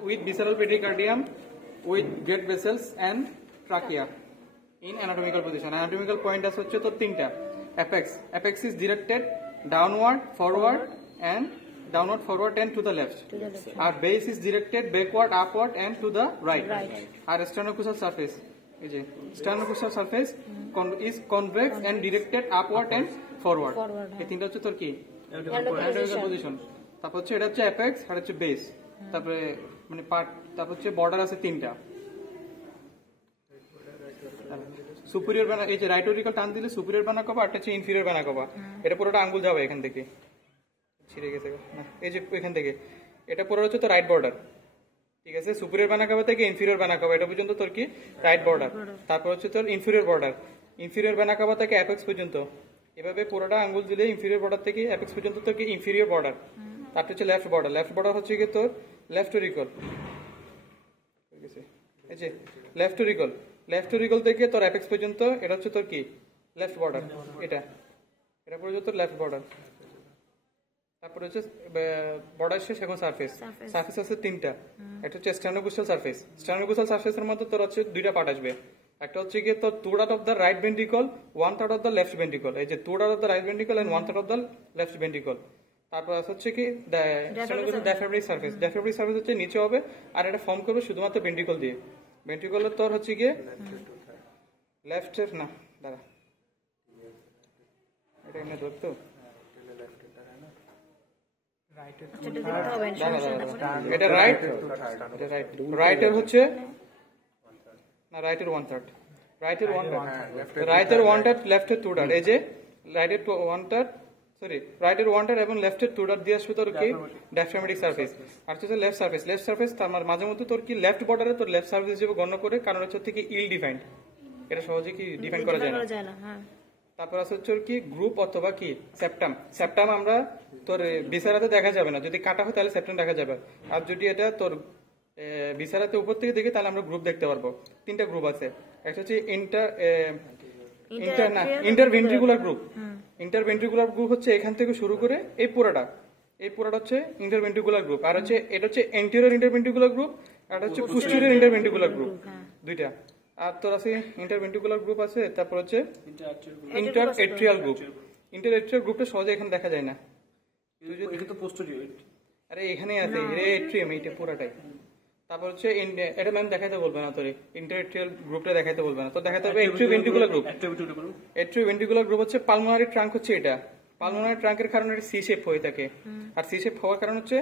with visceral pericardium, with great vessels and trachea in anatomical position. Anatomical point আছে হচ্ছে তো তিনটা। Apex. Apex is directed downward, forward and to the left. Our base is directed backward, upward and to the right. Our sternocostal surface, এই যে sternocostal surface is convex and directed upward and forward. এই তিনটা হচ্ছে তোর কি anatomical position. তারপর হচ্ছে এটা হচ্ছে apex আর হচ্ছে base। তারপরে মানে পার্ট, তারপর হচ্ছে বর্ডার আছে তিনটা। সুপিরিয়র বানা, এই যে রাইট অরিকাল টান দিলে সুপিরিয়র বানা কবা, আর হচ্ছে ইনফিরিয়র বানা কবা। এটা পুরোটা আঙ্গুল যাবে এখান থেকে, ছিঁড়ে গেছে না, এই যে এখান থেকে এটা পুরো হচ্ছে তো রাইট বর্ডার, ঠিক আছে। সুপিরিয়র বানা কবা থেকে ইনফিরিয়র বানা কবা এটা পর্যন্ত তোর কি রাইট বর্ডার। তারপর হচ্ছে তোর ইনফিরিয়র বর্ডার, ইনফিরিয়র বানা কবা থেকে অ্যাপেক্স পর্যন্ত, এভাবে পুরোটা আঙ্গুল দিলে ইনফিরিয়র বর্ডার থেকে অ্যাপেক্স পর্যন্ত তোর কি ইনফিরিয়র বর্ডার। তারপর হচ্ছে লেফট বর্ডার, লেফট বর্ডার হচ্ছে কি তোর লেফট অরিকল, ঠিক আছে। এই যে লেফট অরিকল, লেফট অরিকল থেকে তোর অ্যাপেক্স পর্যন্ত এটা হচ্ছে তোর কি লেফট বর্ডার, এটা এটা পর্যন্ত লেফট বর্ডার। তারপরে হচ্ছে বর্ডার শেষ, এখন সারফেস। সারফেস আছে তিনটা, একটা হচ্ছে স্ট্যানোকোস্টাল সারফেস। স্ট্যানোকোস্টাল সারফেসের মধ্যে তোর হচ্ছে দুইটা পার্ট আসবে, একটা হচ্ছে কি তোর 2/3 of the right ventricle, 1/3 of the left ventricle. এই যে 2/3 of the right ventricle and 1/3 of the left ventricle. তারপর হচ্ছে কি ডায়াফ্রাগমেটিক সারফেস। ডায়াফ্রাগমেটিক সারফেস হচ্ছে নিচে হবে, আর এটা ফর্ম করবে শুধুমাত্র ভেন্ট্রিকল দিয়ে। ভেন্ট্রিকলের তোর হচ্ছে গিয়ে লেফটের না, দাঁড়া এটা এমনি ধরতো, এটা রাইট, এটা রাইট, রাইটের হচ্ছে না, রাইটের 1/3, রাইটের 1/3, রাইটের 1/3, লেফটের 2/3। এই যে রাইটের 1/3, সরি রাইটের 1/3 এবং লেফটের 2/3 দিয়ে আসবে তোর কি ডায়াফ্রাগমেটিক সারফেস। আর হচ্ছে লেফট সারফেস। লেফট সারফেস তার মাঝে মধ্যে তোর কি লেফট বর্ডারে তোর লেফট সারফেস হিসেবে গণ্য করে, কারণ হচ্ছে থেকে ইল ডিফাইন্ড, এটা সহজে কি ডিফাইন করা যায় না। তারপর আছে হচ্ছে কি গ্রুপ অথবা কি সেপ্টাম। সেপ্টাম আমরা তোর বিসারাতে দেখা যাবে না, যদি কাটা হয় তাহলে সেপ্টাম দেখা যাবে, আর যদি এটা তোর বিসারাতে উপর থেকে দেখি তাহলে আমরা গ্রুপ দেখতে পারবো। তিনটা গ্রুপ আছে, একটা হচ্ছে ইন্টারভেন্ট্রিকুলার গ্রুপ। ইন্টারভেন্ট্রিকুলার গ্রুপ হচ্ছে এখান থেকে শুরু করে এই পুরোটা হচ্ছে ইন্টারভেন্ট্রিকুলার গ্রুপ। আর হচ্ছে এটা হচ্ছে এন্টেরিয়র ইন্টারভেন্ট্রিকুলার গ্রুপ, আর হচ্ছে পোস্টেরিয়র ইন্টারভেন্ট্রিকুলার গ্রুপ, দুইটা। আর তোর আছে ইন্টারভেন্ট্রিকুলার গ্রুপ আছে, তারপর হচ্ছে inter atrial group. Inter atrial গ্রুপটা সহজে এখানে দেখা যায় না, আরে এখানে আছে এট্রিয়াম, এইটা পুরাটাই। তারপর হচ্ছে এটা ম্যাম দেখাইতে বলবে না, তোর ইন্টার এট্রিয়াল গ্রুপটা দেখাইতে বলবে না, তো দেখাতে হবে এট্রিওভেন্ট্রিকুলার গ্রুপ। এট্রিওভেন্ট্রিকুলার গ্রুপ হচ্ছে পালমোনারি ট্রাঙ্ক, হচ্ছে এটা পালমোনারি ট্রাঙ্কের কারণে এটা সি শেপ হয়ে থাকে। আর সি শেপ হওয়ার কারণ হচ্ছে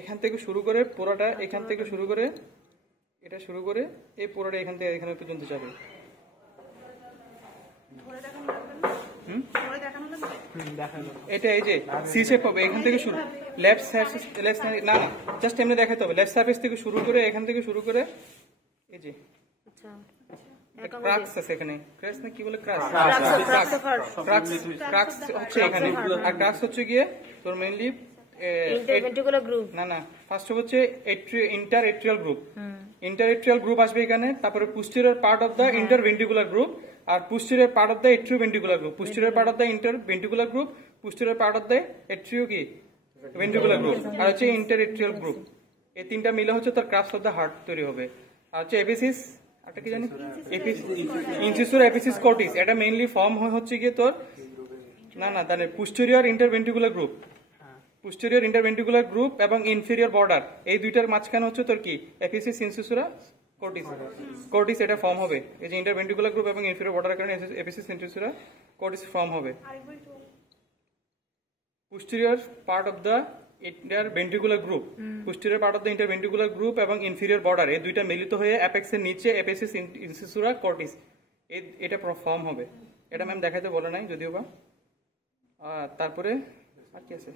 এখান থেকে শুরু করে পুরোটা, এখান থেকে শুরু করে এটা শুরু করে এই পুরোটা এখান থেকে এখানে পর্যন্ত যাবে। এটা এই যে সি শেপ হবে, এখান থেকে শুরু লেফট সারফেস, না না জাস্ট এমনি দেখাতে হবে, লেফট সারফেস থেকে শুরু করে এখান থেকে শুরু করে এই যে ক্রাক্স আছে এখানে, ক্রাক্স না কি বলে, ক্রাক্স হচ্ছে এখানে। আর ক্রাক্স হচ্ছে গিয়ে তোর মেইনলি না না ফার্স্ট হচ্ছে inter atrial group. Inter atrial group আসবে এখানে, তারপরে posterior part of the interventricular group, আর posterior part of the atrioventricular group. Posterior part of the interventricular group, posterior part of the atrio কি ventricular group, আর হচ্ছে inter atrial group. এই তিনটা মিলে হচ্ছে তোর ক্রাফট অফ দ্য হার্ট তৈরি হবে। আর হচ্ছে এপিসিস, একটা কি জানি ইনসিসুর এপিসিস কর্টিস, এটা মেইনলি ফর্ম হচ্ছে গিয়ে তোর না না তাহলে posterior interventricular group, posterior interventricular group এবং ইনফেরিয়র বর্ডার, এই দুইটার মাঝখানে হচ্ছে তোর কি এপিসিস ইনসিসুরা কর্টিস, কর্টিস এটা ফর্ম হবে। এই যে ইন্টারভেন্ট্রিকুলার গ্রুপ এবং ইনফেরিয়র বর্ডারের কারণে এপিসিস ইনসিসুরা কর্টিস ফর্ম হবে। Posterior part of the interventricular group, posterior part of the interventricular group এবং ইনফেরিয়র বর্ডার, এই দুইটা মিলিত হয়ে অ্যাপেক্সের নিচে এপিসিস ইনসিসুরা কর্টিস এটা ফর্ম হবে। এটা ম্যাম দেখাইতে বলে নাই যদিও বা। তারপরে আর কি আছে,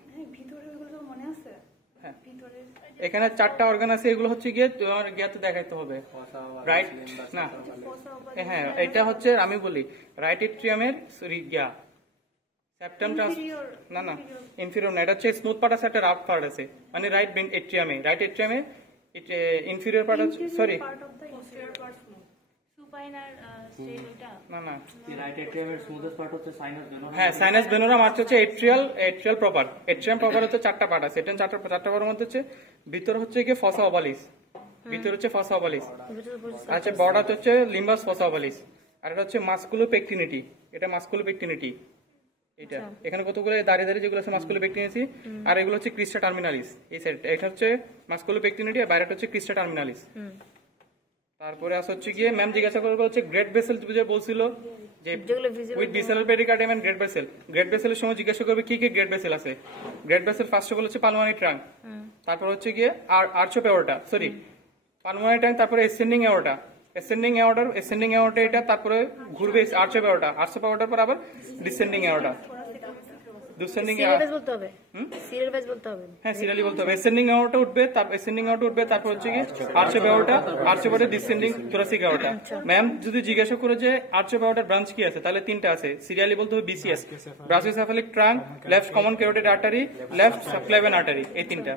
এখানে চারটা অর্গান আছে, এগুলো হচ্ছে গিয়ে তোমার জ্ঞাতে দেখাইতে হবে, রাইট না হ্যাঁ এটা হচ্ছে আমি বলি রাইট এট্রিয়ামের জ্ঞা সেপ্টাম না না ইনফিরিয়র না, এটা হচ্ছে স্মুথ পার্ট আছে, একটা রাফ পার্ট আছে, মানে রাইট এট্রিয়ামে, রাইট এট্রিয়ামে ইনফিরিয়র পার্ট আছে, সরি না না রাইট এট্রিয়ামের স্মুথেস্ট পার্ট হচ্ছে সাইনাস ভেনোরাম, হ্যাঁ সাইনাস ভেনোরাম, আর হচ্ছে এট্রিয়াল প্রপার। এট্রিয়াম প্রপার হচ্ছে চারটা পার্ট আছে, এটা চারটা পার্টের মধ্যে হচ্ছে ভিতর হচ্ছে কি ফসা ওভালিস, ভিতরে হচ্ছে ফসা ওভালিস। আচ্ছা, বর্ডার হচ্ছে লিম্বাস ফসা ওভালিস। আর এটা হচ্ছে মাসকুলোপেকটিনিটি, এটা মাসকুলোপেকটিনিটি। এটা এখানে কতগুলো দাঁড়িয়ে দাঁড়িয়ে যেগুলো আছে মাসকুলোপেকটিনিটি, আর এগুলো হচ্ছে ক্রিস্টা টার্মিনালিস। এই সাইড এটা হচ্ছে মাসকুলোপেকটিনিটি, আর বাইরেটা হচ্ছে ক্রিস্টা টার্মিনালিস। তারপরে আছে হচ্ছে গিয়ে ম্যাম জিজ্ঞাসা করবে হচ্ছে গ্রেট ভেসেল, যে বলছিল যে with visceral pericardium and great vessel. Great ভেসেলের সময় জিজ্ঞাসা করবে কি কি গ্রেট ভেসেল আছে। Great vessel first of all হচ্ছে পালমোনারি ট্রাঙ্ক, তারপর হচ্ছে গিয়ে arch of aorta, sorry pulmonary trunk, তারপরে এসেন্ডিং এওর্টা, এসেন্ডিং এওর্টা এটা, তারপরে ঘুরবে arch of aorta, arch of এওর্টার পর আবার ডিসেন্ডিং এওর্টা। ডিসেন্ডিং বলতে হবে, সিরিয়াল ওয়াইজ বলতে হবে। হ্যাঁ, সিরিয়ালি বলতে হবে। এসেন্ডিং এওর্টা উঠবে, তারপর এসেন্ডিং এওর্টা উঠবে, তারপর হচ্ছে কি arch of aorta, arch of এওর্টা descending thoracic এওর্টা। Ma'am যদি জিজ্ঞাসা করে যে আর্চ অফ এওর্টার ব্রাঞ্চ কি আছে, তাহলে তিনটা আছে। সিরিয়ালি বলতে হবে BCS, brachiocephalic trunk, left common carotid artery, left subclavian artery, এই তিনটা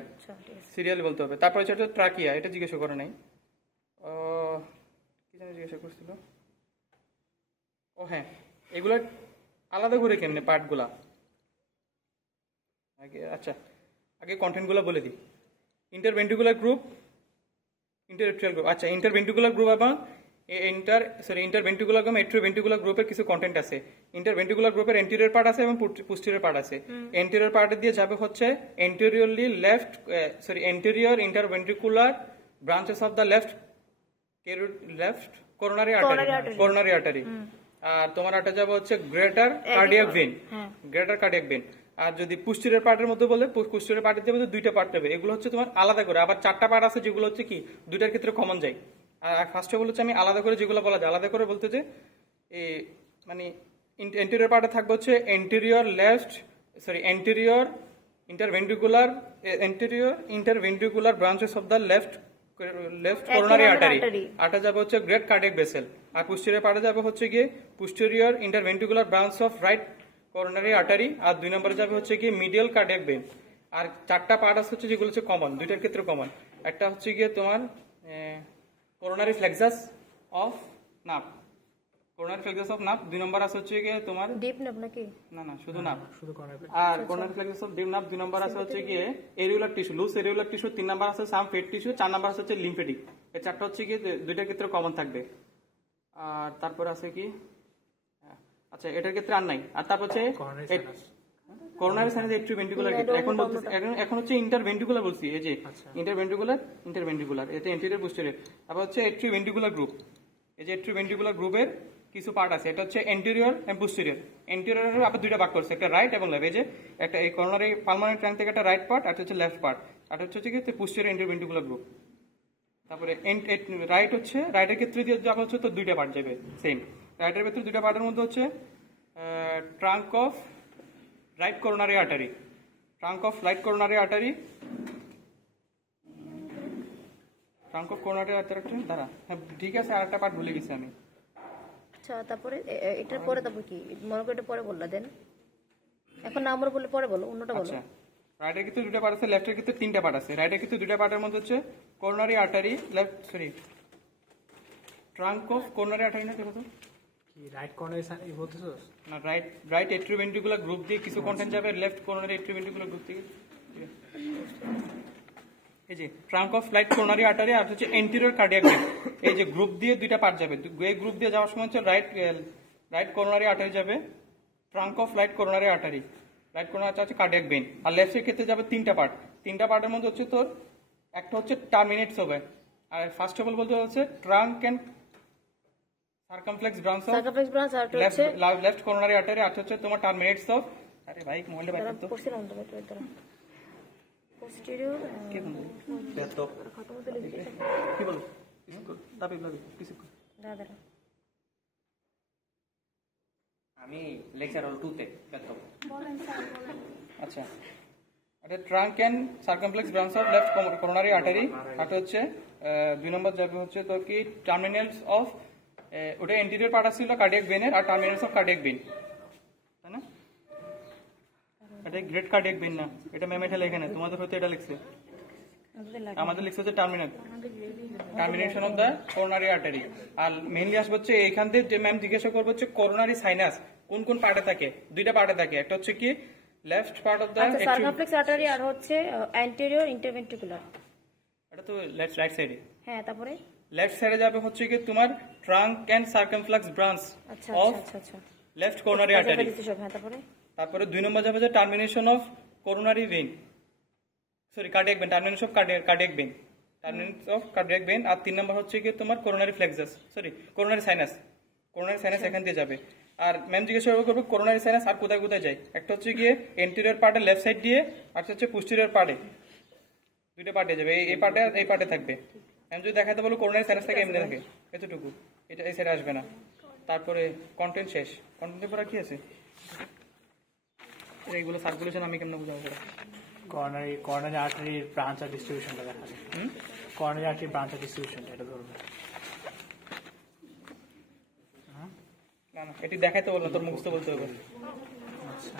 সিরিয়ালি বলতে হবে। তারপর হচ্ছে ট্রাকিয়া, এটা জিজ্ঞাসা করে নাই, কি জানি জিজ্ঞাসা করছিল। ও হ্যাঁ, এগুলো আলাদা করে কেমনে পার্টগুলা আগে। আচ্ছা, আগে কন্টেন্টগুলো বলে দিই। Interventricular group, interatrial group. আচ্ছা, ইন্টারভেন্ট্রিকুলার গ্রুপ এবং ইন্টারভেন্ট্রিকুলার গ্রুপ, এট্রিওভেন্ট্রিকুলার গ্রুপের কিছু কন্টেন্ট আছে। ইন্টারভেন্ট্রিকুলার গ্রুপের এন্টেরিয়র পার্ট আছে এবং পোস্টেরিয়র পার্ট আছে। এন্টেরিয়র পার্ট দিয়ে যাবে হচ্ছে anteriorly left, anterior interventricular branches of the left coronary artery. আর তোমার আটা যাবে হচ্ছে greater cardiac vein, greater cardiac vein. আর যদি পুস্টিরের পার্টের মধ্যে বলে, পুস্টিরের পার্টের মধ্যে দুইটা পার্ট হবে, এগুলো হচ্ছে তোমার আলাদা করে। আবার চারটা পার্ট আছে যেগুলো হচ্ছে কি দুইটার ক্ষেত্রে কমন যায়। আর ফার্স্টে বলছে আমি আলাদা করে যেগুলো বলা যায়, আলাদা করে বলতে যে মানে এন্টেরিয়র পার্টে থাকবে হচ্ছে anterior interventricular branches of the left coronary artery. আটা যাবে হচ্ছে গ্রেট কার্ডিয়াক ভেসেল। আর পুস্টেরিয়র পার্টে যাবে হচ্ছে গিয়ে posterior interventricular branch of right coronary artery. আর 2 নম্বরে যাবে হচ্ছে গিয়ে মিডিয়াল কার্ডিয়াক ভেন। আর চারটা পার্ট আছে হচ্ছে যেগুলো হচ্ছে কমন, দুইটার ক্ষেত্রে কমন। একটা হচ্ছে গিয়ে তোমার coronary plexus of nerve, coronary plexus of nerve. 2 number আছে হচ্ছে গিয়ে তোমার ডিপ নাভ নাকি, না শুধু নাভ, আর coronary plexus of deep nerve. 2 number আছে হচ্ছে গিয়ে areolar tissue, loose areolar tissue. 3 number আছে সাম ফেট টিস্যু। 4 নম্বর আছে হচ্ছে লিম্ফেটিক। এই চারটা হচ্ছে গিয়ে দুইটার ক্ষেত্রে কমন থাকবে। আর তারপর আছে কি, আচ্ছা এটার ক্ষেত্রে আর নাই। আর তারপর হচ্ছে করোনারি সাইনাস এট্রিওভেন্ট্রিকুলার। এখন হচ্ছে ইন্টারভেন্ট্রিকুলার বলছি, এই যে ইন্টারভেন্ট্রিকুলার, এটা এন্টেরিয়র পোস্টেরিয়র। তারপর হচ্ছে এট্রিওভেন্ট্রিকুলার গ্রুপ, এই যে এট্রিওভেন্ট্রিকুলার গ্রুপের কিছু পার্ট আছে। এটা হচ্ছে এন্টেরিয়র এন্ড পোস্টেরিয়র। এন্টেরিয়র আবার দুইটা ভাগ করছে, একটা রাইট এবং লেফট। এই যে একটা এই করোনারি পালমোনারি ট্রাঙ্ক থেকে একটা রাইট পার্ট, আর হচ্ছে লেফট পার্ট, আর হচ্ছে কি পোস্টেরিয়র ইন্টারভেন্ট্রিকুলার গ্রুপ। তারপরে রাইট হচ্ছে রাইটের ক্ষেত্রে দিয়ে যাবে হচ্ছে তো দুইটা পার্ট যাবে সেম। রাইটের ভেতরে দুইটা পার্টের মধ্যে হচ্ছে trunk of right coronary artery, trunk of right coronary artery, trunk of coronary artery. দাঁড়া, হ্যাঁ ঠিক আছে, আর একটা পার্ট ভুলে গেছি আমি। আচ্ছা, তারপরে এটার পরে তারপর কি মনে করে এটা পরে বললা দেন, এখন না আমরা বলে পরে বলো, অন্যটা বলো। আচ্ছা, রাইটের ক্ষেত্রে দুইটা পার্ট আছে, লেফটের ক্ষেত্রে তিনটা পার্ট আছে। রাইটের ক্ষেত্রে দুইটা পার্টের মধ্যে হচ্ছে কোরোনারি artery, trunk of coronary artery না দেখো তো কি রাইট কর্নারে এই বলতেছস না, রাইট এট্রিওভেন্ট্রিকুলার গ্রুপ দিয়ে কিছু কন্টেন্ট যাবে, লেফট কোরোনারি এট্রিওভেন্ট্রিকুলার গ্রুপ থেকে। এই যে trunk of right coronary artery আর হচ্ছে এন্টেরিয়র কার্ডিয়াক ভেন, এই যে গ্রুপ দিয়ে দুইটা পার্ট যাবে। এই গ্রুপ দিয়ে যাওয়ার সময় হচ্ছে রাইট কোরোনারি আর্টারি যাবে, trunk of right coronary artery, right coronary হচ্ছে কার্ডিয়াক ভেন। আর লেফটের ক্ষেত্রে যাবে তিনটা পার্ট, তিনটা পার্টের মধ্যে হচ্ছে তোর একটা হচ্ছে টার্মিনেটস হবে। আর ফার্স্ট অফ অল বলতে হচ্ছে trunk and circumflex branch of left coronary artery, আর হচ্ছে তোমার টার্মিনেটস অফ, আরে ভাই মোবাইলটা বাইরে করতে পোস্টেরিয়র কি বলবো কি বলো দাবি লাগবে কিছু দাদা আমি লেকচার হল 2 তে ব্যস্ত। বলেন স্যার বলেন। আচ্ছা, এটা trunk and circumflex branch of left coronary artery. আর হচ্ছে 2 নম্বর যাবে হচ্ছে তো কি টার্মিনালস অফ, ওটা এন্টেরিয়র পার্ট ছিল কার্ডিয়াক ভেনের, আর টার্মিনালস অফ কার্ডিয়াক ভেন, তাই না? এটা গ্রেট কার্ডিয়াক ভেন না, এটা ম্যাম এটা লেখে না, তোমাদের হয়তো এটা লিখছে, আমাদের লিখছে হচ্ছে termination of the coronary artery. আর মেইনলি আসবে হচ্ছে এখান থেকে যে ম্যাম জিজ্ঞাসা করবো হচ্ছে করোনারি সাইনাস কোন কোন পার্টে থাকে, দুইটা পার্টে থাকে, একটা হচ্ছে কি left part of the circumflex artery আর হচ্ছে অ্যান্টেরিয়র ইন্টারভেন্ট্রিকুলার। এটা তো লেফট রাইট সাইডে। হ্যাঁ তারপরে লেফট সাইডে যাবে হচ্ছে কি তোমার ট্রাঙ্ক অ্যান্ড সার্কামফ্লেক্স ব্রাঞ্চ আচ্ছা অফ আচ্ছা আচ্ছা লেফট করোনারি আর্টারি। সব হ্যাঁ তারপরে তারপরে 2 নম্বর যাবে যে termination of coronary vein, sorry cardiac vein, termination of cardiac vein, termination of cardiac vein. আর 3 নম্বর হচ্ছে কি তোমার coronary plexus, sorry coronary sinus, coronary sinus এখান দিয়ে যাবে। আর ম্যাম জিজ্ঞাসা করবো করোনারি সাইনাস আর কোথায় কোথায় যায়। একটা হচ্ছে গিয়ে এন্টেরিয়র পার্টে লেফট সাইড দিয়ে, আর হচ্ছে পোস্টেরিয়র পার্টে, দুইটা পার্টে যাবে, এই পার্টে আর এই পার্টে থাকবে। ম্যাম যদি দেখাতে বলো করোনারি সাইনাস থাকে এমনি থাকে এতটুকু, এটা এই সাইডে আসবে না। তারপরে কন্টেন্ট শেষ, কন্টেন্টের পরে কি আছে এইগুলো সার্কুলেশন আমি কেমন বুঝাবো সেটা? কর্নারি আর্টারির ব্রাঞ্চ আর ডিস্ট্রিবিউশনটা দেখা যায়। কর্নারি আর্টারির ব্রাঞ্চ আর ডিস্ট্রিবিউশনটা এটা ধরবে। না না এটি দেখাইতে বললো, তোর মুখস্থ বলতে হবে।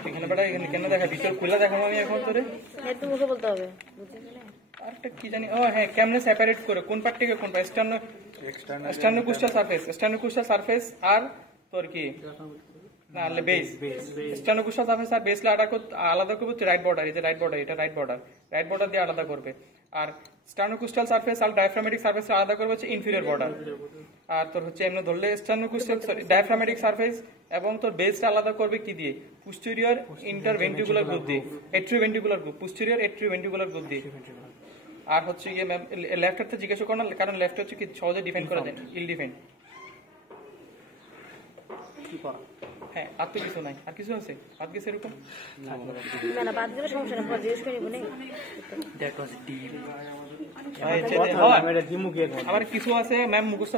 এখানে বেটা এখানে কেন দেখা, ভিতর খুলে দেখাবো আমি এখন তোরে। একটু মুখে বলতে হবে, বুঝলি না? আরেকটা কি জানি, ও হ্যাঁ, কেমনে সেপারেট করে কোন পার্ট থেকে কোন পার্ট, স্টার্নোকুস্টাল সারফেস আর তোর কি না বেস, স্টার্নোকুস্টাল সারফেস আর বেস আলাদা করবে রাইট বর্ডার, এই যে রাইট বর্ডার, এটা রাইট বর্ডার দিয়ে আলাদা করবে। আর স্টার্নোকুস্টাল সারফেস আর ডায়াফ্রামেটিক সারফেস আলাদা করবে হচ্ছে ইনফিরিয়র বর্ডার। আর তোর হচ্ছে এমনি ধরলে স্টার্নোকুস্টাল সরি ডায়াফ্রামেটিক সারফেস এবং তোর বেসটা আলাদা করবে কি দিয়ে, পোস্টেরিয়র ইন্টারভেন্ট্রিকুলার গ্রুপ দিয়ে, এট্রিওভেন্ট্রিকুলার গ্রুপ, পোস্টেরিয়র এট্রিওভেন্ট্রিকুলার গ্রুপ দিয়ে। আর হচ্ছে গিয়ে ম্যাম লেফট হাতে জিজ্ঞাসা করো না, কারণ লেফট হচ্ছে কি সহজে ডিফেন্ড করা যায়, ইল ডিফেন্ড। হ্যাঁ আর তো কিছু নাই, আর কিছু আছে বাদ গেছে এরকম? না না বাদ গেলে সমস্যা না, পরে জিজ্ঞেস করে নিবো না। আবার কিছু আছে ম্যাম মুখস্থ